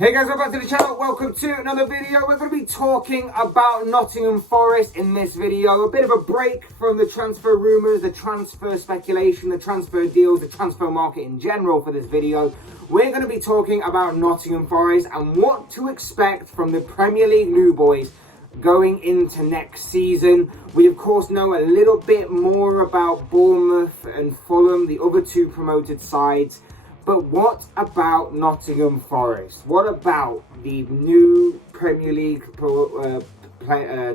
Hey guys, welcome back to the channel. Welcome to another video. We're going to be talking about Nottingham Forest in this video. A bit of a break from the transfer rumours, the transfer speculation, the transfer deals, the transfer market in general for this video. We're going to be talking about Nottingham Forest and what to expect from the Premier League new boys going into next season. We of course know a little bit more about Bournemouth and Fulham, the other two promoted sides. But what about Nottingham Forest? What about the new Premier League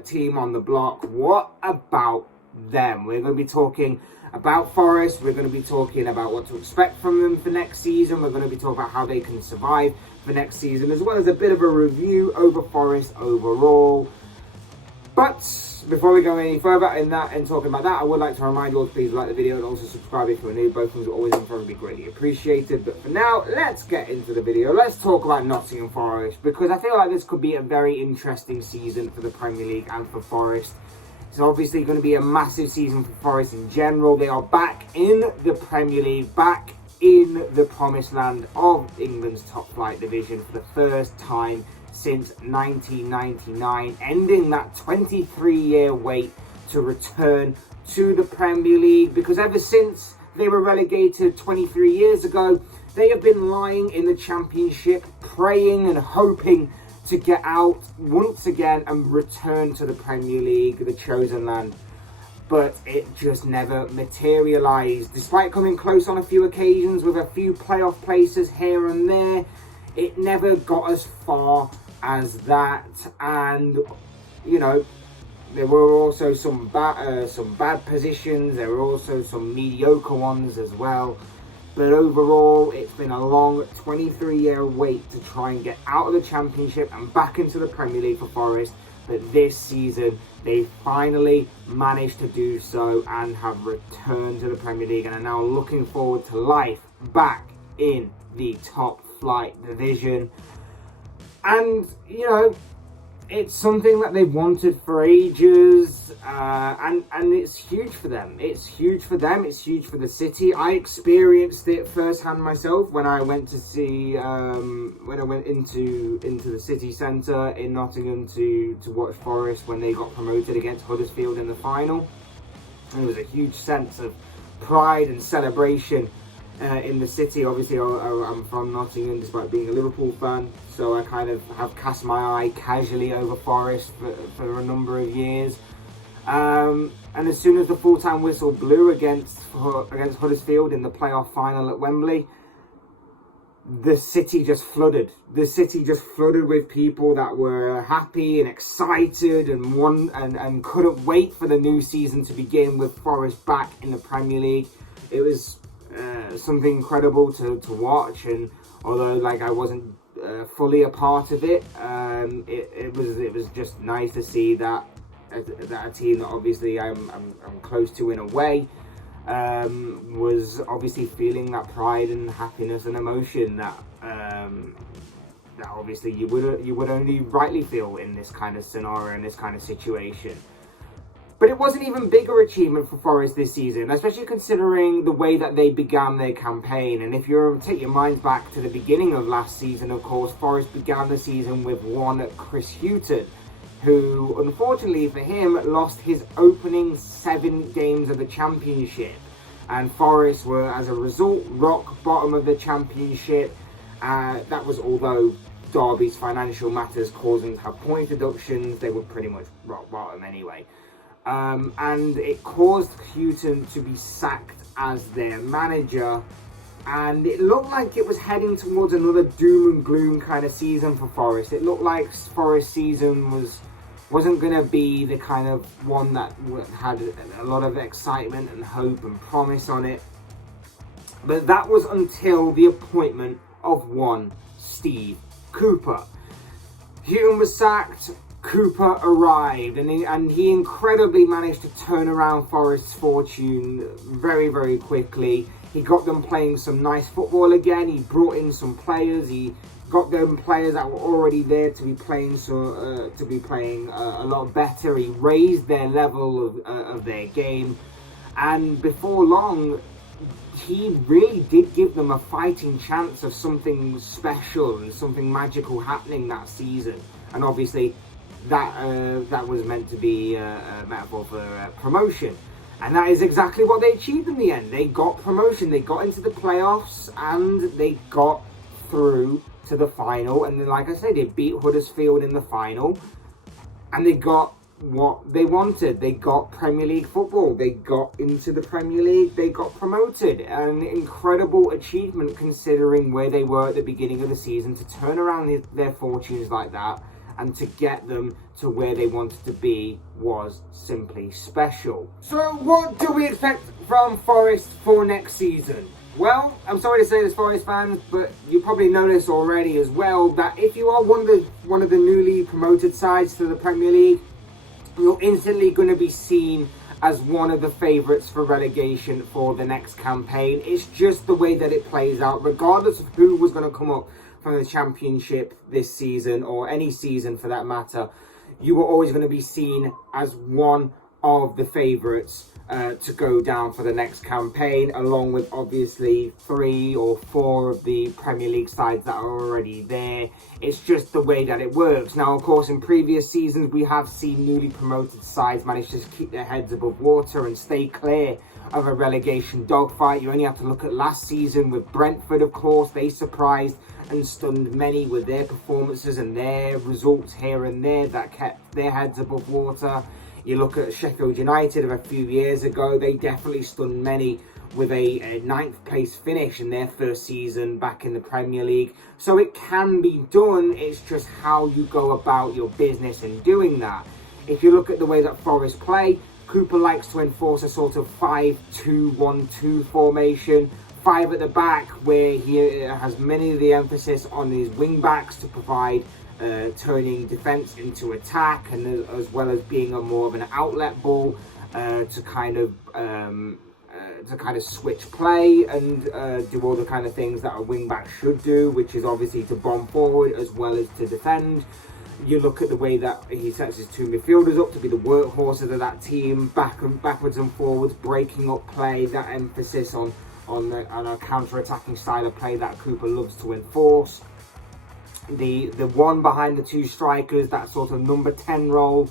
team on the block? What about them? We're going to be talking about Forest. We're going to be talking about what to expect from them for next season. We're going to be talking about how they can survive for next season, as well as a bit of a review over Forest overall. But before we go any further in that and talking about that, I would like to remind you all to please like the video and also subscribe if you're new. Both things are always incredibly greatly appreciated. But for now, let's get into the video. Let's talk about Nottingham Forest, because I feel like this could be a very interesting season for the Premier League and for Forest. It's obviously going to be a massive season for Forest in general. They are back in the Premier League, back in the promised land of England's top flight division for the first time since 1999, ending that 23-year wait to return to the Premier League, because ever since they were relegated 23 years ago, they have been lying in the Championship, praying and hoping to get out once again and return to the Premier League, the chosen land. But it just never materialised. Despite coming close on a few occasions with a few playoff places here and there, it never got as far as that. And you know, there were also some bad positions. There were also some mediocre ones as well. But overall, it's been a long 23-year wait to try and get out of the Championship and back into the Premier League for Forest. But this season, they finally managed to do so and have returned to the Premier League and are now looking forward to life back in the top flight division. And you know, it's something that they've wanted for ages, and it's huge for them. It's huge for them. It's huge for the city. I experienced it firsthand myself when I went to see when I went into the city centre in Nottingham to watch Forest when they got promoted against Huddersfield in the final. And there was a huge sense of pride and celebration in the city. Obviously, I'm from Nottingham despite being a Liverpool fan, so I kind of have cast my eye casually over Forest for a number of years. And as soon as the full-time whistle blew against Huddersfield in the playoff final at Wembley, the city just flooded. The city just flooded with people that were happy and excited and couldn't wait for the new season to begin with Forest back in the Premier League. It was something incredible to watch, and although like I wasn't fully a part of it, it was just nice to see that a team that obviously I'm close to in a way was obviously feeling that pride and happiness and emotion that obviously you would only rightly feel in this kind of scenario, in this kind of situation. But it was an even bigger achievement for Forest this season, especially considering the way that they began their campaign. And if you take your minds back to the beginning of last season, of course, Forest began the season with one Chris Hughton, who, unfortunately for him, lost his opening 7 games of the Championship. And Forest were, as a result, rock bottom of the Championship. That was although Derby's financial matters causing them to have point deductions, they were pretty much rock bottom anyway. And it caused Hughton to be sacked as their manager, and it looked like it was heading towards another doom and gloom kind of season for Forest. It looked like Forest season wasn't going to be the kind of one that had a lot of excitement and hope and promise on it. But that was until the appointment of one Steve Cooper. Hughton was sacked, Cooper arrived, and he incredibly managed to turn around Forest's fortune very, very quickly. He got them playing some nice football again. He brought in some players. He got them players that were already there to be playing a lot better. He raised their level of their game, and before long, he really did give them a fighting chance of something special and something magical happening that season. And obviously, that was meant to be a metaphor for promotion. And that is exactly what they achieved in the end. They got promotion, they got into the playoffs, and they got through to the final. And then, like I said, they beat Huddersfield in the final, and they got what they wanted. They got Premier League football. They got into the Premier League. They got promoted. An incredible achievement considering where they were at the beginning of the season, to turn around their fortunes like that and to get them to where they wanted to be was simply special. So what do we expect from Forest for next season? Well, I'm sorry to say this, Forest fans, but you probably know this already as well, that if you are one of the newly promoted sides to the Premier League, you're instantly going to be seen as one of the favourites for relegation for the next campaign. It's just the way that it plays out, regardless of who was going to come up from the Championship this season, or any season for that matter. You were always going to be seen as one of the favourites to go down for the next campaign, along with obviously 3 or 4 of the Premier League sides that are already there. It's just the way that it works. Now, of course, in previous seasons, we have seen newly promoted sides manage to keep their heads above water and stay clear of a relegation dogfight. You only have to look at last season with Brentford, of course. They surprised and stunned many with their performances and their results here and there that kept their heads above water. You look at Sheffield United of a few years ago, they definitely stunned many with a 9th place finish in their first season back in the Premier League. So it can be done, it's just how you go about your business in doing that. If you look at the way that Forest play, Cooper likes to enforce a sort of 5-2-1-2 formation. 5 at the back, where he has many of the emphasis on his wing backs to provide turning defence into attack, and as well as being a more of an outlet ball to kind of switch play and do all the kind of things that a wing back should do, which is obviously to bomb forward as well as to defend. You look at the way that he sets his 2 midfielders up to be the workhorses of that team, backwards and forwards, breaking up play, that emphasis on a counter-attacking style of play that Cooper loves to enforce. The one behind the 2 strikers, that sort of number 10 role,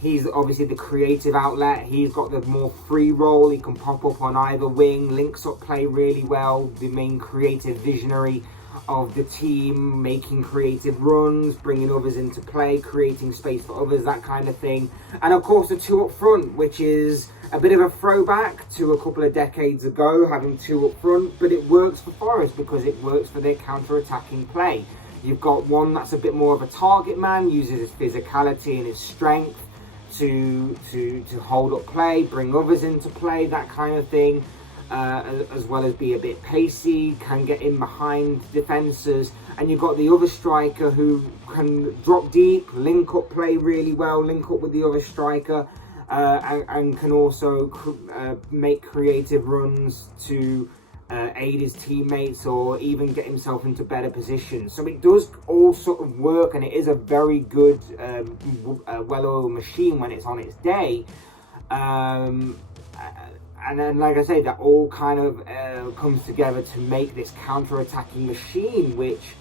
he's obviously the creative outlet. He's got the more free role. He can pop up on either wing, links up play really well, the main creative visionary of the team, making creative runs, bringing others into play, creating space for others, that kind of thing. And of course the 2 up front, which is a bit of a throwback to a couple of decades ago, having 2 up front, but it works for Forest because it works for their counter-attacking play. You've got one that's a bit more of a target man, uses his physicality and his strength to hold up play, bring others into play, that kind of thing, as well as be a bit pacey, can get in behind defences. And you've got the other striker who can drop deep, link up play really well, link up with the other striker, and can also make creative runs to aid his teammates or even get himself into better positions. So it does all sort of work, and it is a very good well-oiled machine when it's on its day. And then, like I say, that all kind of comes together to make this counter-attacking machine, which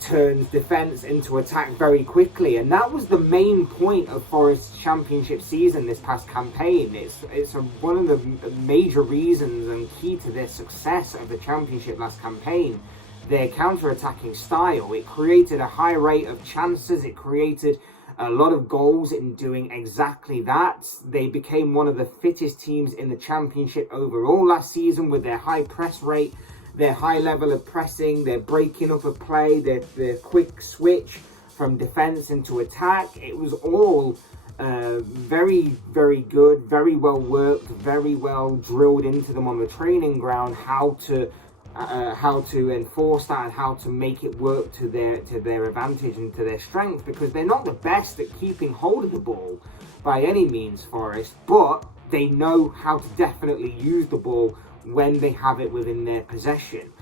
turns defence into attack very quickly. And that was the main point of Forest's Championship season this past campaign. It's one of the major reasons and key to their success of the Championship last campaign, their counter-attacking style. It created a high rate of chances, it created a lot of goals in doing exactly that. They became one of the fittest teams in the Championship overall last season with their high press rate, their high level of pressing, their breaking up of play, their quick switch from defence into attack. It was all very, very good, very well worked, very well drilled into them on the training ground, how to enforce that and how to make it work to their advantage and to their strength, because they're not the best at keeping hold of the ball by any means, Forest, but they know how to definitely use the ball when they have it within their possession.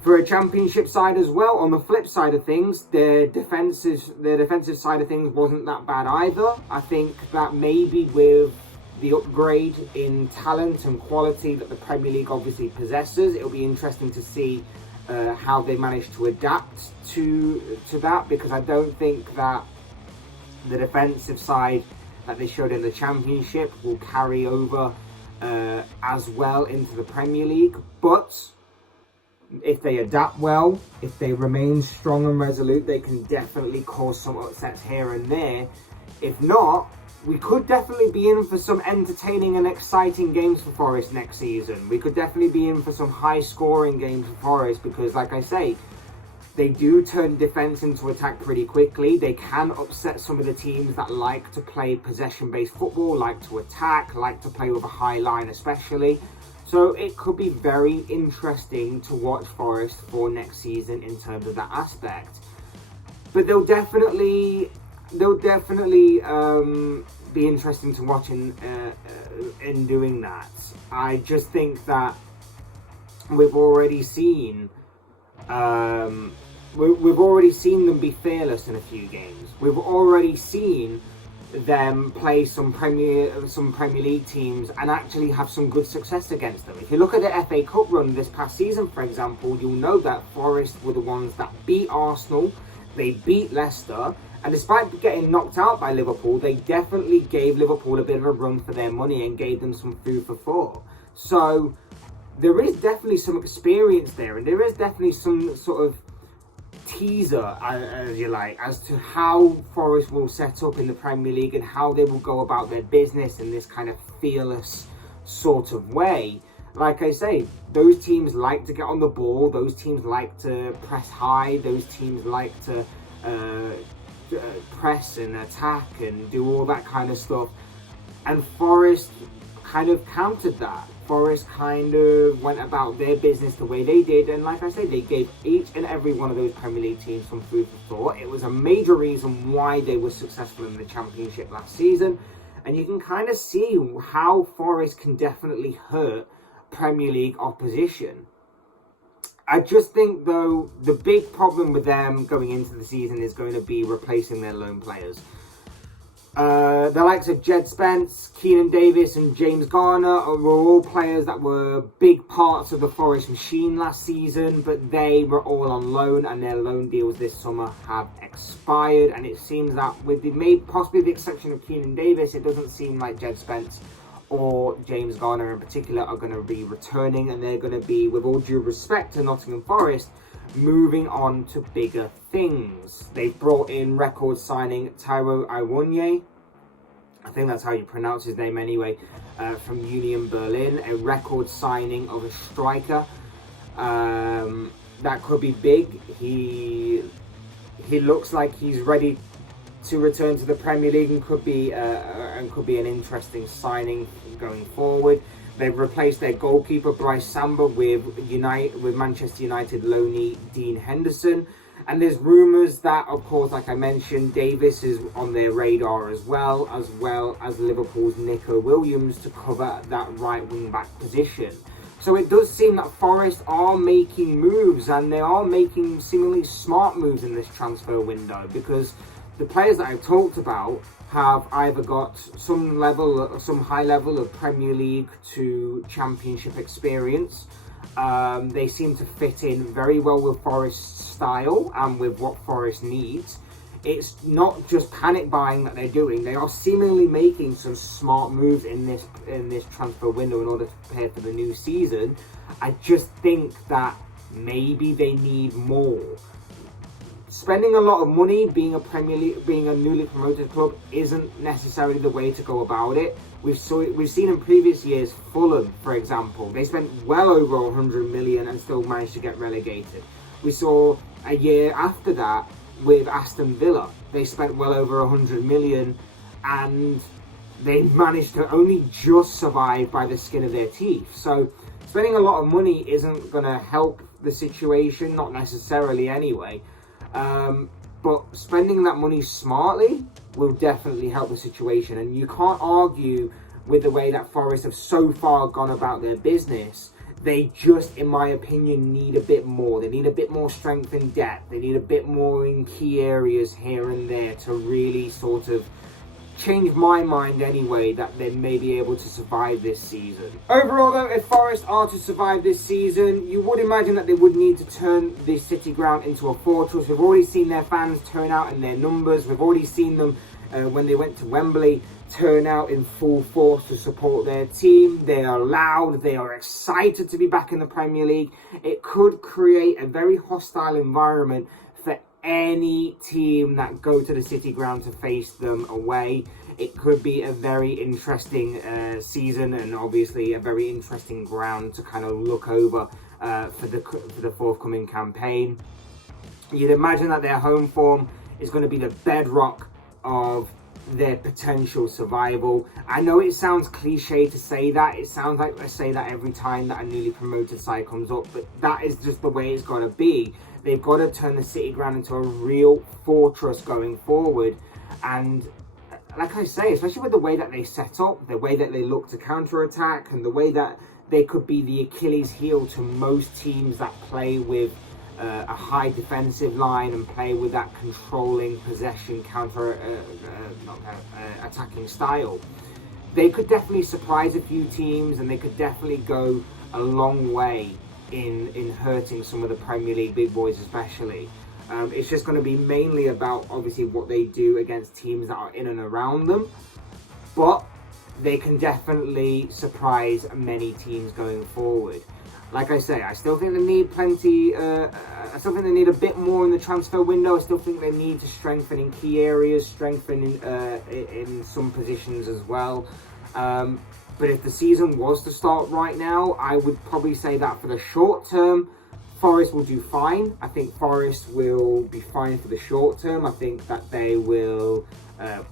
For a Championship side as well, on the flip side of things, their defensive side of things wasn't that bad either. I think that maybe with the upgrade in talent and quality that the Premier League obviously possesses. It'll be interesting to see how they manage to adapt to that, because I don't think that the defensive side that they showed in the Championship will carry over as well into the Premier League. But if they adapt well, if they remain strong and resolute, they can definitely cause some upsets here and there. If not, we could definitely be in for some entertaining and exciting games for Forest next season. We could definitely be in for some high-scoring games for Forest, because, like I say, they do turn defence into attack pretty quickly. They can upset some of the teams that like to play possession-based football, like to attack, like to play with a high line especially. So it could be very interesting to watch Forest for next season in terms of that aspect. But they'll definitely be interesting to watch in doing that. I just think that we've already seen we've already seen them be fearless in a few games. We've already seen them play some Premier League teams and actually have some good success against them. If you look at the FA Cup run this past season, for example, you'll know that Forest were the ones that beat Arsenal, they beat Leicester, and despite getting knocked out by Liverpool, they definitely gave Liverpool a bit of a run for their money and gave them some food for thought. So there is definitely some experience there, and there is definitely some sort of teaser, as you like, as to how Forest will set up in the Premier League and how they will go about their business in this kind of fearless sort of way. Like I say, those teams like to get on the ball, those teams like to press high, those teams like to press and attack and do all that kind of stuff, and Forest kind of countered that. Forest kind of went about their business the way they did, and like I say, they gave each and every one of those Premier League teams some food for thought. It was a major reason why they were successful in the Championship last season, and you can kind of see how Forest can definitely hurt Premier League opposition. I just think, though, the big problem with them going into the season is going to be replacing their loan players. The likes of Jed Spence, Keenan Davis and James Garner were all players that were big parts of the Forest machine last season, but they were all on loan, and their loan deals this summer have expired. And it seems that, with possibly the exception of Keenan Davis, it doesn't seem like Jed Spence or James Garner in particular are going to be returning, and they're going to be, with all due respect to Nottingham Forest, moving on to bigger things. They've brought in record signing Taiwo Awoniyi, I think that's how you pronounce his name anyway, from Union Berlin, a record signing of a striker. That could be big. He looks like he's ready to return to the Premier League and could be an interesting signing going forward. They've replaced their goalkeeper Bryce Samba with Manchester United loanee Dean Henderson, and there's rumours that, of course, like I mentioned, Davis is on their radar as well as Liverpool's Nico Williams to cover that right wing back position. So it does seem that Forest are making moves, and they are making seemingly smart moves in this transfer window, because the players that I've talked about have either got some high level of Premier League to Championship experience. They seem to fit in very well with Forest's style and with what Forest needs. It's not just panic buying that they're doing. They are seemingly making some smart moves in this transfer window in order to prepare for the new season. I just think that maybe they need more. Spending a lot of money being a newly promoted club isn't necessarily the way to go about it. We've seen in previous years, Fulham, for example, they spent well over 100 million and still managed to get relegated. We saw a year after that with Aston Villa, they spent well over 100 million and they managed to only just survive by the skin of their teeth. So spending a lot of money isn't going to help the situation, not necessarily anyway. But spending that money smartly will definitely help the situation, and you can't argue with the way that Forest have so far gone about their business. They just, in my opinion, need a bit more. They need a bit more strength and depth. They need a bit more in key areas here and there to really sort of changed my mind anyway that they may be able to survive this season. Overall though, if Forest are to survive this season, you would imagine that they would need to turn this City ground into a fortress. We've already seen their fans turn out in their numbers. We've already seen them when they went to Wembley turn out in full force to support their team. They are loud, they are excited to be back in the Premier League. It could create a very hostile environment for any team that go to the City ground to face them away. It could be a very interesting season, and obviously a very interesting ground to kind of look over for the forthcoming campaign. You'd imagine that their home form is going to be the bedrock of their potential survival. I know it sounds cliche to say that. It sounds like I say that every time that a newly promoted side comes up, but that is just the way it's got to be. They've got to turn the City ground into a real fortress going forward. And like I say, especially with the way that they set up, the way that they look to counter-attack, and the way that they could be the Achilles heel to most teams that play with a high defensive line and play with that controlling possession attacking style. They could definitely surprise a few teams, and they could definitely go a long way in hurting some of the Premier League big boys especially. It's just going to be mainly about obviously what they do against teams that are in and around them, but they can definitely surprise many teams going forward. Like I say, I still think they need plenty, I still think they need a bit more in the transfer window. I still think they need to strengthen in key areas, strengthen in some positions as well. But if the season was to start right now, I would probably say that for the short term, Forest will do fine. I think Forest will be fine for the short term. I think that they will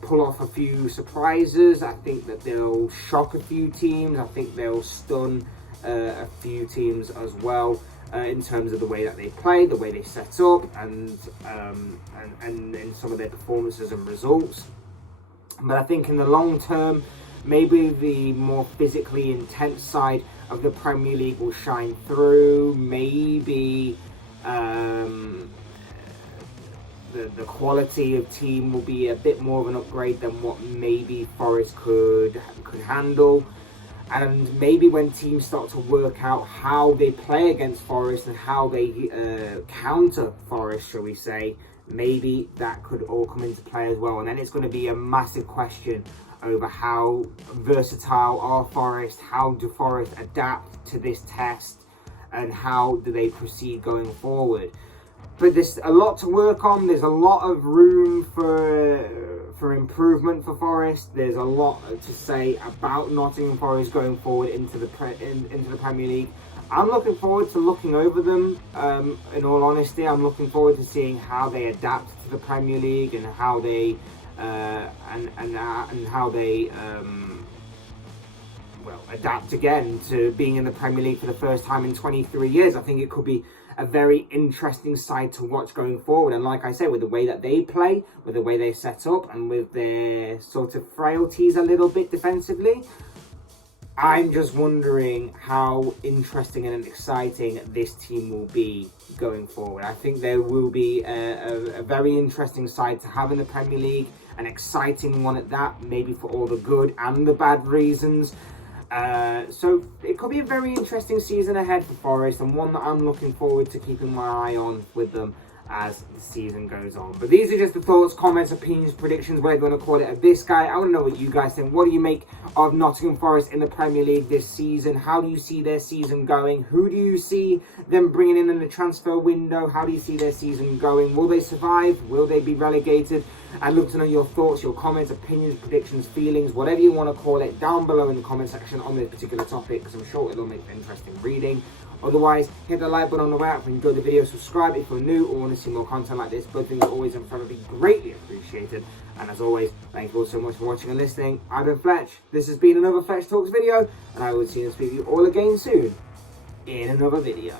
pull off a few surprises. I think that they'll shock a few teams. I think they'll stun a few teams as well in terms of the way that they play, the way they set up, and in some of their performances and results. But I think in the long term, maybe the more physically intense side of the Premier League will shine through. Maybe the quality of team will be a bit more of an upgrade than what maybe Forest could handle. And maybe when teams start to work out how they play against Forest and how they counter Forest, shall we say, maybe that could all come into play as well. And then it's going to be a massive question over how versatile are Forest, how do Forest adapt to this test, and how do they proceed going forward. But there's a lot to work on. There's a lot of room for improvement for Forest. There's a lot to say about Nottingham Forest going forward into the Premier League. I'm looking forward to looking over them. In all honesty, I'm looking forward to seeing how they adapt to the Premier League and how they adapt again to being in the Premier League for the first time in 23 years. I think it could be a very interesting side to watch going forward. And like I say, with the way that they play, with the way they set up, and with their sort of frailties a little bit defensively, I'm just wondering how interesting and exciting this team will be going forward. I think there will be a very interesting side to have in the Premier League, an exciting one at that, maybe for all the good and the bad reasons. So it could be a very interesting season ahead for Forest, and one that I'm looking forward to keeping my eye on with them as the season goes on. But these are just the thoughts, comments, opinions, predictions, whatever you want to call it, of this guy. I want to know what you guys think. What do you make of Nottingham Forest in the Premier League this season? How do you see their season going? Who do you see them bringing in the transfer window? How do you see their season going? Will they survive? Will they be relegated? I'd love to know your thoughts, your comments, opinions, predictions, feelings, whatever you want to call it, down below in the comment section on this particular topic, because I'm sure it'll make for interesting reading. Otherwise, hit the like button on the way out if you enjoyed the video, subscribe if you're new or want to see more content like this. Both things are always and forever be greatly appreciated. And as always, thank you all so much for watching and listening. I've been Fletch. This has been another Fletch Talks video, and I will see and speak to you all again soon in another video.